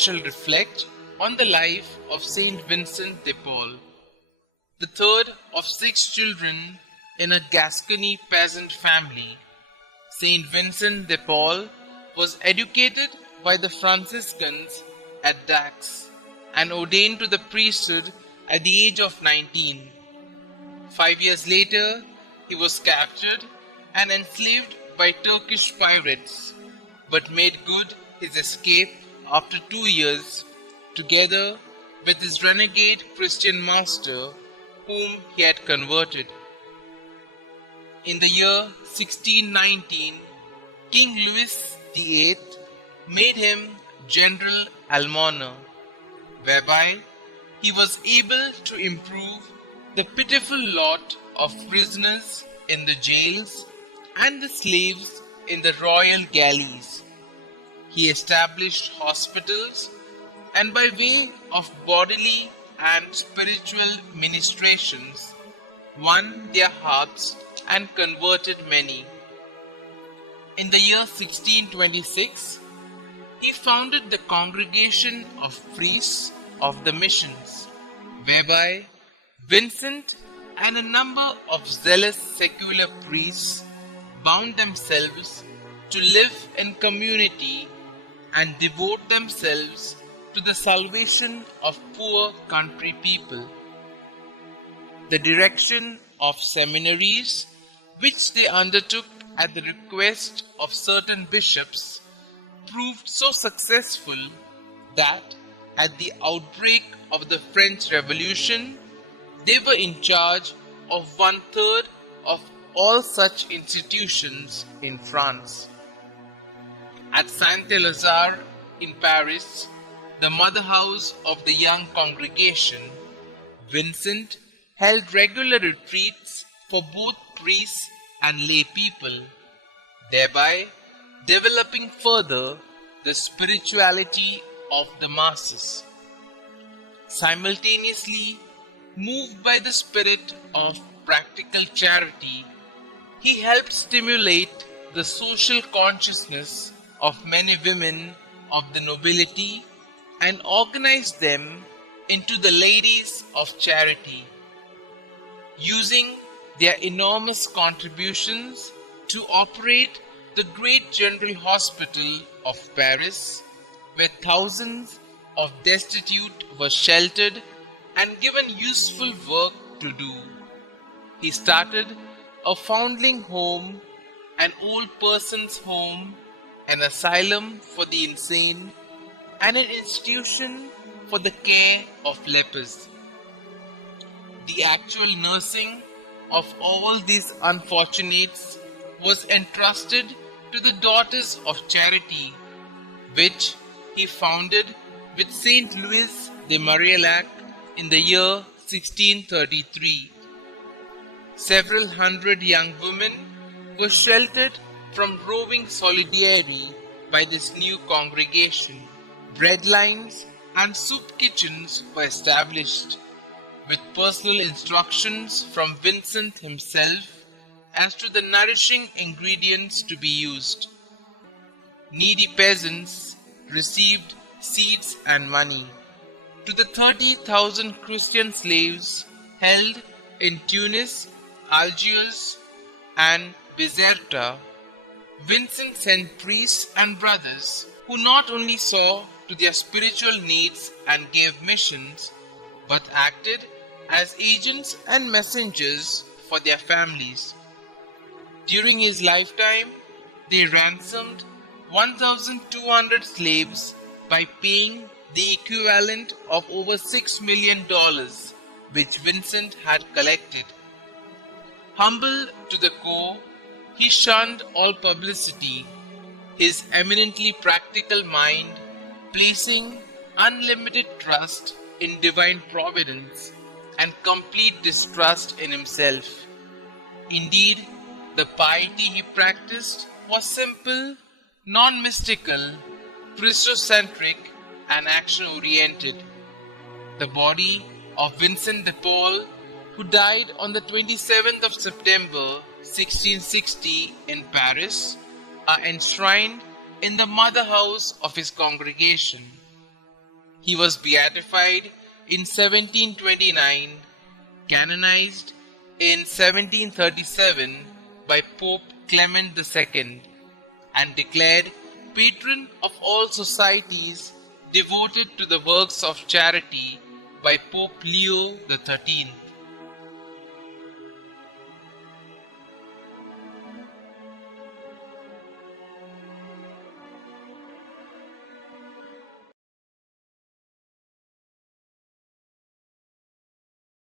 shall reflect on the life of St Vincent de Paul, the third of 6 children in a Gascony peasant family. St Vincent de Paul was educated by the Franciscans at Dax and ordained to the priesthood at the age of 19. 5 years later, he was captured and enslaved by Turkish pirates, but made good his escape after 2 years, together with his renegade Christian master, whom he had converted. In the year 1619, King Louis VIII made him General Almoner, whereby he was able to improve the pitiful lot of prisoners in the jails and the slaves in the royal galleys. He established hospitals and by way of bodily and spiritual ministrations won their hearts and converted many. In the year 1626, he founded the Congregation of Priests of the Missions, whereby Vincent and a number of zealous secular priests bound themselves to live in community and devote themselves to the salvation of poor country people. The direction of seminaries, which they undertook at the request of certain bishops, proved so successful that at the outbreak of the French Revolution, they were in charge of 1/3 of all such institutions in France. At Saint-Lazare in Paris, the mother house of the young congregation, Vincent held regular retreats for both priests and lay people, thereby developing further the spirituality of the masses. Simultaneously, moved by the spirit of practical charity, he helped stimulate the social consciousness of many women of the nobility and organized them into the Ladies of Charity, using their enormous contributions to operate the great General Hospital of Paris, where thousands of destitute were sheltered and given useful work to do. He started a foundling home, an old person's home, an asylum for the insane, and an institution for the care of lepers. The actual nursing of all these unfortunates was entrusted to the Daughters of Charity, which he founded with Saint Louis de Marillac in the year 1633. Several hundred young women were sheltered from roving soldiery by this new congregation. Bread lines and soup kitchens were established, with personal instructions from Vincent himself as to the nourishing ingredients to be used. Needy peasants received seeds and money. To the 30,000 Christian slaves held in Tunis, Algiers, and Bizerta, Vincent sent priests and brothers who not only saw to their spiritual needs and gave missions, but acted as agents and messengers for their families. During his lifetime, they ransomed 1,200 slaves by paying the equivalent of over $6 million, which Vincent had collected. Humble to the core, he shunned all publicity, his eminently practical mind placing unlimited trust in divine providence and complete distrust in himself. Indeed, the piety he practiced was simple, non-mystical, Christocentric, and action-oriented. The body of Vincent de Paul, who died on the 27th of September 1660 in Paris, are enshrined in the mother house of his congregation. He was beatified in 1729, canonized in 1737 by Pope Clement II, and declared patron of all societies devoted to the works of charity by Pope Leo XIII.